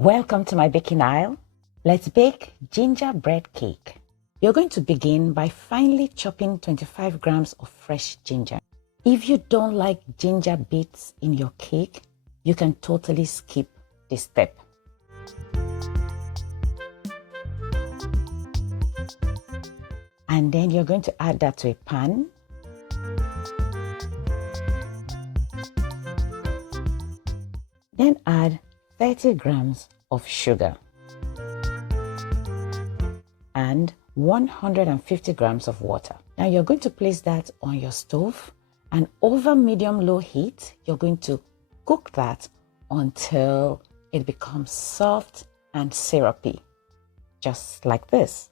Welcome to my baking aisle. Let's bake gingerbread cake. You're going to begin by finely chopping 25 grams of fresh ginger. If you don't like ginger bits in your cake, you can totally skip this step. And then you're going to add that to a pan. Then add 30 grams of sugar and 150 grams of water. Now you're going to place that on your stove, and over medium-low heat, you're going to cook that until it becomes soft and syrupy, just like this.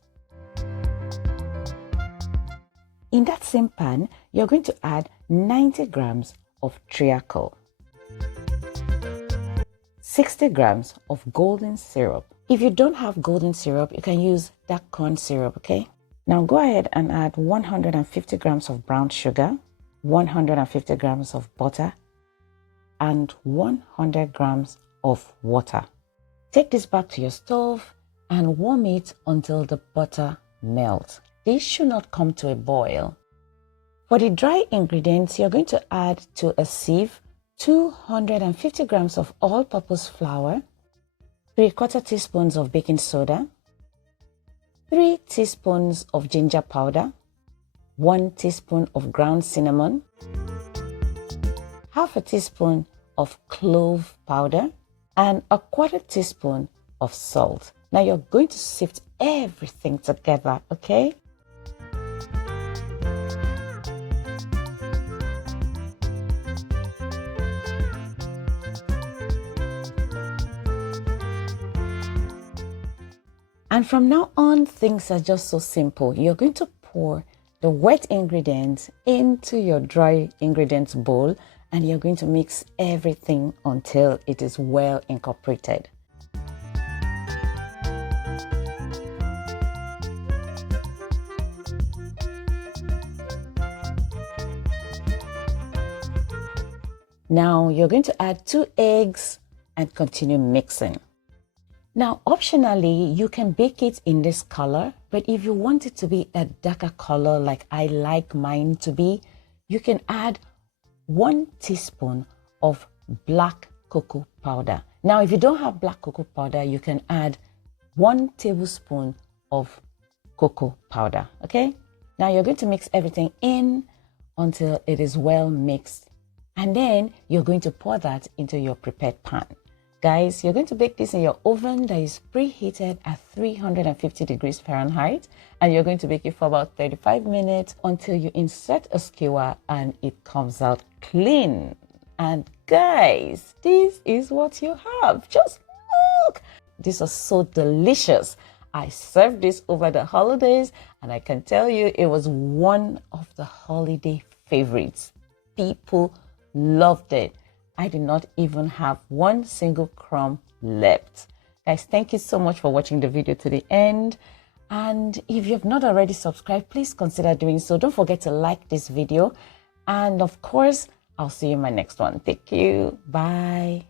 In that same pan, you're going to add 90 grams of treacle, 60 grams of golden syrup. If you don't have golden syrup, you can use dark corn syrup, okay? Now go ahead and add 150 grams of brown sugar, 150 grams of butter, and 100 grams of water. Take this back to your stove and warm it until the butter melts. This should not come to a boil. For the dry ingredients, you're going to add to a sieve 250 grams of all-purpose flour, 3/4 teaspoons of baking soda, 3 teaspoons of ginger powder, 1 teaspoon of ground cinnamon, half a teaspoon of clove powder, and 1/4 teaspoon of salt. Now you're going to sift everything together, okay? And from now on, things are just so simple. You're going to pour the wet ingredients into your dry ingredients bowl, and you're going to mix everything until it is well incorporated. Now you're going to add 2 eggs and continue mixing. Now, optionally, you can bake it in this color, but if you want it to be a darker color like I like mine to be, you can add 1 teaspoon of black cocoa powder. Now, if you don't have black cocoa powder, you can add 1 tablespoon of cocoa powder, okay? Now, you're going to mix everything in until it is well mixed, and then you're going to pour that into your prepared pan. Guys, you're going to bake this in your oven that is preheated at 350 degrees Fahrenheit, and you're going to bake it for about 35 minutes until you insert a skewer and it comes out clean. And guys, this is what you have. Just look! This is so delicious. I served this over the holidays, and I can tell you it was one of the holiday favorites. People loved it. I did not even have 1 single crumb left. Guys, thank you so much for watching the video to the end. And if you've not already subscribed, please consider doing so. Don't forget to like this video. And of course, I'll see you in my next one. Thank you. Bye.